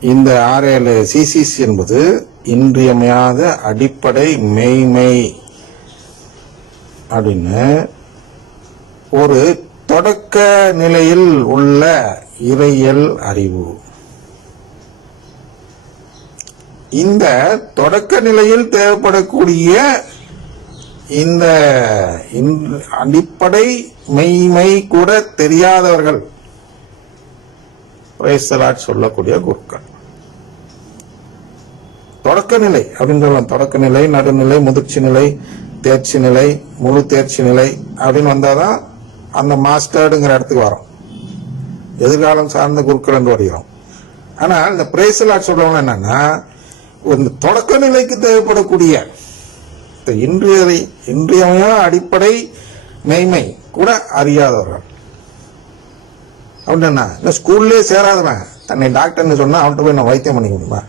இந்த ஆர்ஏழு சிசிசி என்பது இன்றியமையாத அடிப்படை மெய்மை அப்படின்னு ஒரு தொடக்க நிலையில் உள்ள இறையல் அறிவு. இந்த தொடக்க நிலையில் தேவைப்படக்கூடிய இந்த இன்- அடிப்படை மெய்மை கூட தெரியாதவர்கள் பிரேசலாட் சொல்லக்கூடிய குருக்கள். தொடக்க நிலை அப்படின்னு சொல்லலாம் தொடக்க நிலை நடுநிலை முதிர்ச்சி நிலை தேர்ச்சி நிலை முழு தேர்ச்சி நிலை அப்படின்னு வந்தாதான் அந்த மாஸ்டர்டுங்கிற இடத்துக்கு வரும். எதிர்காலம் சார்ந்த குருக்கள் என்று வருகிறோம். ஆனா இந்த பிரேசலாட் சொல்றவங்க என்னன்னா இந்த தொடக்க நிலைக்கு தேவைப்படக்கூடிய இந்த இன்றைய அடிப்படை மெய்மை கூட அறியாதவர்கள். அப்படின்னா இந்த ஸ்கூல்லே சேராதவன் தன்னை டாக்டர்னு சொன்னால் அவன்கிட்ட போய் நான் வைத்தியம் பண்ணிக்க முடியுமா?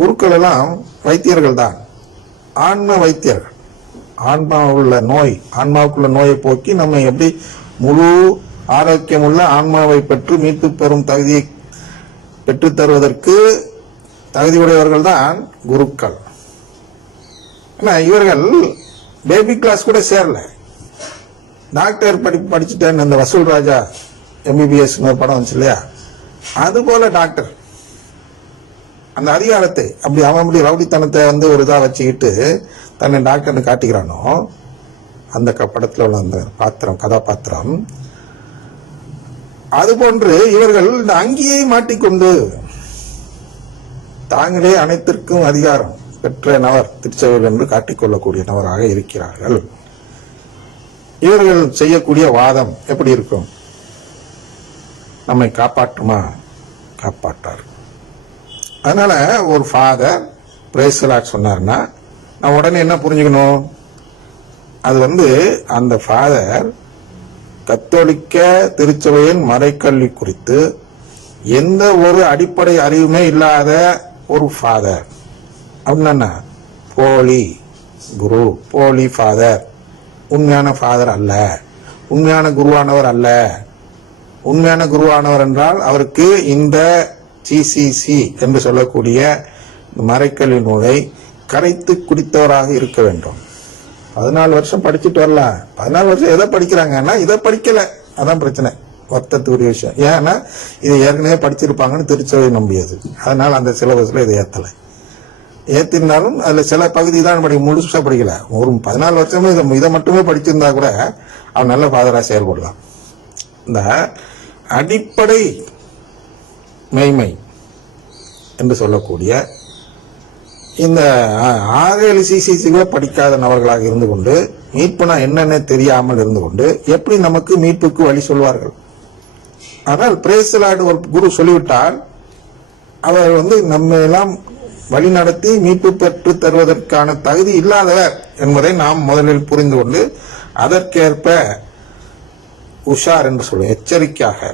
குருக்கள் எல்லாம் வைத்தியர்கள் தான் ஆன்ம வைத்தியர்கள் ஆன்மாவுள்ள நோய் ஆன்மாவுக்குள்ள நோயை போக்கி நம்ம எப்படி முழு ஆரோக்கியமுள்ள ஆன்மாவை பெற்று மீட்டு பெறும் தகுதியை பெற்றுத்தருவதற்கு தகுதியுடையவர்கள் தான் குருக்கள். ஆனால் இவர்கள் பேபி கிளாஸ் கூட சேரலை. டாக்டர் படி படிச்சுட்டேன்னு இந்த வசூல் ராஜா எம்பிபிஎஸ் ஒரு படம் வந்துச்சு இல்லையா? அது போல டாக்டர். அந்த அதிகாரத்தை அப்படி அவன் அப்படி ரவுடித்தனத்தை வந்து ஒரு இதாக வச்சுக்கிட்டு தன்னை டாக்டர்னு காட்டிக்கிறானோ அந்த க- படத்தில் உள்ள அந்த பாத்திரம் கதாபாத்திரம். அதுபோன்று இவர்கள் இந்த அங்கியை மாட்டிக்கொண்டு தாங்களே அனைத்திற்கும் அதிகாரம் பெற்ற நபர் திருச்செயல் என்று காட்டிக்கொள்ளக்கூடிய நபராக இருக்கிறார்கள். இவர்கள் செய்யக்கூடிய வாதம் எப்படி இருக்கும்? நம்மை காப்பாற்றுமா? காப்பாற்றார். அதனால ஒரு ஃபாதர் பிரேசலாட் சொன்னார்னா நான் உடனே என்ன புரிஞ்சுக்கணும்? அது வந்து அந்த ஃபாதர் கத்தோலிக்க திருச்சபையின் மறைக்கல்வி குறித்து எந்த ஒரு அடிப்படை அறிவுமே இல்லாத ஒரு ஃபாதர் அப்படின்னா போலி குரு போலி ஃபாதர் உண்மையான ஃபாதர் அல்ல. உண்மையான குருவானவர் அல்ல. உண்மையான குருவானவர் என்றால் அவருக்கு இந்த சிசிசி என்று சொல்லக்கூடிய மறைக்கல்வி நூலை கரைத்து குடித்தவராக இருக்க வேண்டும். பதினாலு வருஷம் படிச்சுட்டு வரலாம் பதினாலு வருஷம் எதை படிக்கிறாங்கன்னா இதை படிக்கல. அதான் பிரச்சனை. வருத்தத்துக்குரிய விஷயம். ஏன்னா இதை ஏற்கனவே படிச்சிருப்பாங்கன்னு திருச்சபை நம்பியது. அதனால அந்த சிலபஸ்ல இதை ஏத்தலை. ஏற்றிருந்தாலும் அதுல சில பகுதி தான் படி முழுசா படிக்கல. ஒரு பதினாலு வருஷமே இதை இதை மட்டுமே படிச்சிருந்தா கூட அவன் நல்ல ஃபாதராக செயல்படலாம். இந்த அடிப்படை மெய்மை என்று சொல்லக்கூடிய இந்த ஆறு சிசிசிவே படிக்காத நபர்களாக இருந்து கொண்டு மீட்புனா என்னென்ன தெரியாமல் இருந்து கொண்டு எப்படி நமக்கு மீட்புக்கு வழி சொல்வார்கள்? ஆனால் பிரேசலாடு ஒரு குரு சொல்லிவிட்டால் அவர் வந்து நம்ம எல்லாம் வழிநடத்தி மீட்பு பெற்று தருவதற்கான தகுதி இல்லாதவர் என்பதை நாம் முதலில் புரிந்து கொண்டு அதற்கேற்ப உஷார் என்று சொல்லுவோம் எச்சரிக்கையாக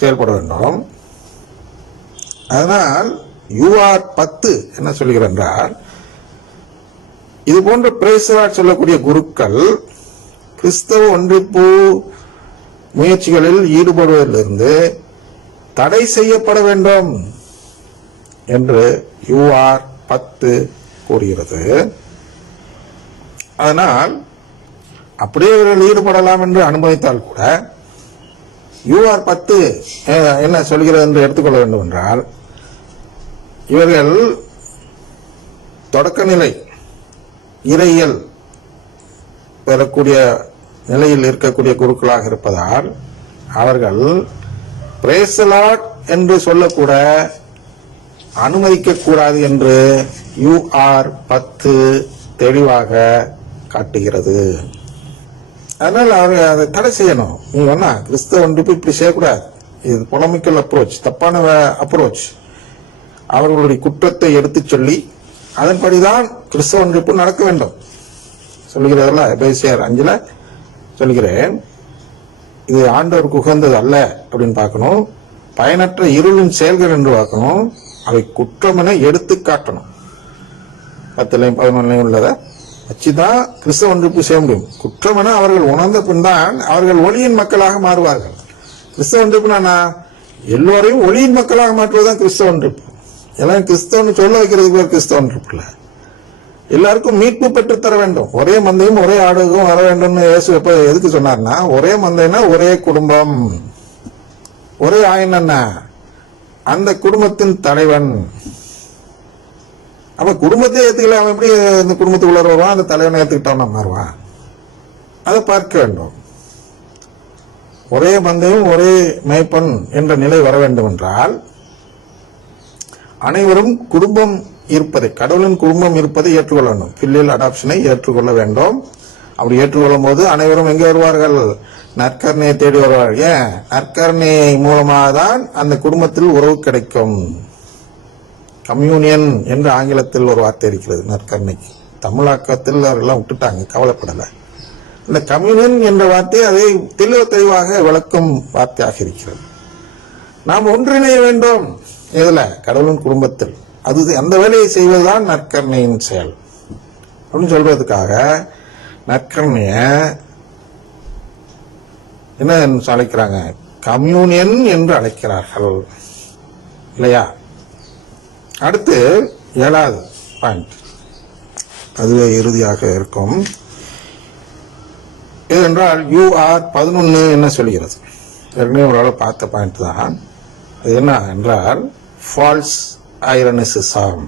செயல்பட வேண்டும். அதனால் யூஆர் பத்து என்ன சொல்கிறார் என்றால் இது போன்ற பிரேசலாட் சொல்லக்கூடிய குருக்கள் கிறிஸ்தவ ஒன்றிப்பு முயற்சிகளில் ஈடுபடுவதிலிருந்து தடை செய்யப்பட வேண்டும். என்று யூஆர் பத்து கூறுகிறது. அதனால் அப்படியே இவர்கள் ஈடுபடலாம் என்று அனுமதித்தால் கூட யூஆர் பத்து என்ன சொல்கிறது என்று எடுத்துக்கொள்ள வேண்டும் என்றால் இவர்கள் தொடக்க நிலை இறையியல் பெறக்கூடிய நிலையில் இருக்கக்கூடிய குருக்களாக இருப்பதால் அவர்கள் பிரேசலாட் என்று சொல்லக்கூட அனுமதிக்க கூடாது என்று யூஆர் பத்து தெளிவாக காட்டுகிறது. அதனால அவர் அதை தடை செய்யணும். நீ வேணா கிறிஸ்தவ ஒன்றிப்பு இப்படி செய்யக்கூடாது. இது பொலமிக்கல் அப்ரோச் தப்பான அப்ரோச் அவர்களுடைய குற்றத்தை எடுத்துச் சொல்லி அதன்படிதான் கிறிஸ்தவ ஒன்றிப்பு நடக்க வேண்டும். சொல்லுகிறதல்ல எபேசியர் அஞ்சல சொல்கிறேன் இது ஆண்டவருக்கு உகந்தது அல்ல அப்படின்னு பார்க்கணும். பயனற்ற இருளின் செயல்கள் என்று பார்க்கணும். அவை குற்றமென எடுத்து காட்டணும். பத்துலையும் பதினொன்னையும் உள்ளதை வச்சுதான் கிறிஸ்தவ ஒன்றிப்பு செய்ய முடியும். குற்றமென அவர்கள் உணர்ந்த பின் தான் அவர்கள் ஒளியின் மக்களாக மாறுவார்கள். கிறிஸ்தவ ஒன்றிப்புனா எல்லோரையும் ஒளியின் மக்களாக மாற்றுவதுதான் கிறிஸ்தவ இருப்பு எல்லாம் கிறிஸ்தவன் சொல்ல வைக்கிறதுக்கு பேர் கிறிஸ்தவன் இருப்புல எல்லாருக்கும் மீட்பு பெற்று தர வேண்டும். ஒரே மந்தையும் ஒரே ஆடுகளும் வர வேண்டும்னு இயேசு எப்ப எதுக்கு சொன்னார்னா ஒரே மந்தைன்னா ஒரே குடும்பம். ஒரே ஆயன் அந்த குடும்பத்தின் தலைவன். அப்ப குடும்பத்தை ஏத்துக்கல அவன் எப்படி இந்த குடும்பத்துக்குள்ள வருவான்? அந்த தலைவனை ஏத்துக்கிட்டவனா மாறுவான். அதை பார்க்க வேண்டும். ஒரே மந்தையும் ஒரே மேய்ப்பன் என்ற நிலை வர வேண்டும் என்றால் அனைவரும் குடும்பம் இருப்பதை கடவுளின் குடும்பம் இருப்பதை ஏற்றுக்கொள்ள வேண்டும். பில்லியல் அடாப்ஷனை ஏற்றுக்கொள்ள வேண்டும். அப்படி ஏற்றுக்கொள்ளும் போது அனைவரும் எங்கே வருவார்கள்? நற்கருணையை தேடி வருவார்கள். ஏன்? நற்கருணை மூலமாக தான் அந்த குடும்பத்தில் உறவு கிடைக்கும். கம்யூனியன் என்று ஆங்கிலத்தில் ஒரு வார்த்தை இருக்கிறது நற்கருணைக்கு. தமிழாக்கத்தில் அவர்கள்லாம் விட்டுட்டாங்க கவலைப்படலை. இந்த கம்யூனியன் என்ற வார்த்தை அதை தெளிவ தெளிவாக விளக்கும் வார்த்தையாக இருக்கிறது. நாம் ஒன்றிணைய வேண்டும். எதில்? கடவுளின் குடும்பத்தில். அது அந்த வேலையை செய்வதுதான் நற்கருணையின் செயல். அப்படின்னு சொல்றதுக்காக நற்கருணைய என்ன அழைக்கிறாங்க? கம்யூனியன் என்று அழைக்கிறார்கள். இல்லையா? அடுத்து ஏழாவது பாயிண்ட் அதுவே இறுதியாக இருக்கும். ஏனென்றால் யூஆர் பதினொன்று என்ன சொல்கிறது? ஏற்கனவே ஒரு ஆள் பார்த்த பாயிண்ட் தான். அது என்ன என்றால் ஃபால்ஸ் ஐரனிசிசம்